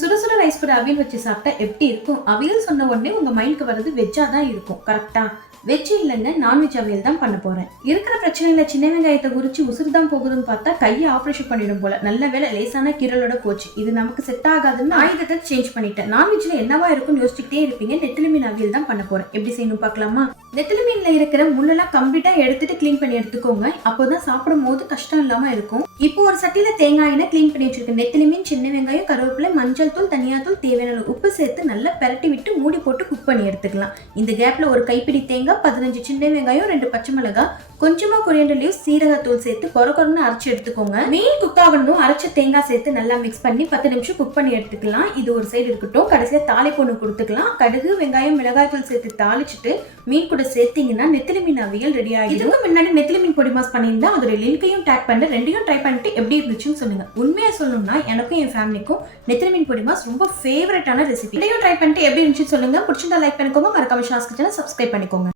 சுட சுட ரைஸ் கூட அவியல் வச்சு சாப்பிட்டா எப்படி இருக்கும்? அவியல் சொன்ன உடனே உங்க மைண்டுக்கு வர்றது வெஜ்ஜா தான் இருக்கும். கரெக்டா? வெஜ் இல்லைங்க, நான்வெஜ் அவியல் தான் பண்ண போறேன். இருக்கிற பிரச்சனையில சின்ன வெங்காயத்தை குறிச்சு உசுறு தான் போகுதுன்னு பார்த்தா கையை ஆப்ரேஷன் பண்ணிடும் போல. நல்ல வேலை லேசான கீரலோட போச்சு. இது நமக்கு செட் ஆகாதுன்னு ஆயுதத்தை சேஞ்ச் பண்ணிட்டேன். நான்வெஜ்ல என்னவா இருக்கும்னு யோசிச்சுக்கிட்டே இருப்பீங்க. நெத்திலி மீன் அவியல் தான் பண்ண போறேன். எப்படி செய்யணும் பார்க்கலாமா? நெத்திலி மீன்ல இருக்கிற முள்ளெல்லாம் கம்ப்ளீட்டா எடுத்துட்டு கிளீன் பண்ணி எடுத்துக்கோங்க. அப்போதான் சாப்பிடும் போது கஷ்டம் இல்லாம இருக்கும். இப்போ ஒரு சட்டியில தேங்காய் எண்ணெய் கிளீன் பண்ணி வச்சிருக்கேன். நெத்திலி மீன், சின்ன வெங்காயம், கருவேப்பிலை, மஞ்சள் தூள், தனியா தூள், தேவையான உப்பு சேர்த்து நல்லா பெரட்டி விட்டு மூடி போட்டு குக் பண்ணி எடுத்துக்கலாம். இந்த கேப்ல ஒரு கைப்பிடி தேங்காய், 15 சின்ன வெங்காயம், 2 பச்சை மிளகாய், கொஞ்சமா கொரியண்டர் லீவ்ஸ், சீரகத்தூள் சேர்த்து கொரன்னு அரைச்சு எடுத்துக்கோங்க. மீன் குக் ஆகணும். அரைச்ச தேங்காய் சேர்த்து நல்லா மிக்ஸ் பண்ணி 10 நிமிஷம் குக் பண்ணி எடுத்துக்கலாம். இது ஒரு சைடு இருக்கட்டும். கடைசியா தாளிப்பு ஒன்று கொடுத்துக்கலாம். கடுகு, வெங்காயம், மிளகாய் தூள் சேர்த்து தாளிச்சுட்டு மீன் கூட சேர்த்தீங்கன்னா நெத்திலி மீன் அவியல் ரெடி ஆகிடும். இதுக்கு முன்னாடி நெத்திலி மீன் பொடி மாஸ் பண்ணியிருந்தா அதோட லிங்கையும் டேக் பண்ண, ரெண்டையும் ட்ரை பண்ணிட்டு எப்படி இருந்துச்சுன்னு சொல்லுங்க. உண்மையா சொல்லணும்னா எனக்கும் என் ஃபேமிலிக்கும் நெத்திலி மீன் பொடி மாஸ் ரொம்ப ஃபேவரட்டான ரெசிபி. இதையும் ட்ரை பண்ணிட்டு எப்படி இருந்துச்சுன்னு சொல்லுங்க. பிடிச்சிருந்தா லைக் பண்ணிக்கோங்க. மறக்காம ஷாஸ் கிச்சனை சப்ஸ்கிரைப் பண்ணிக்கோங்க.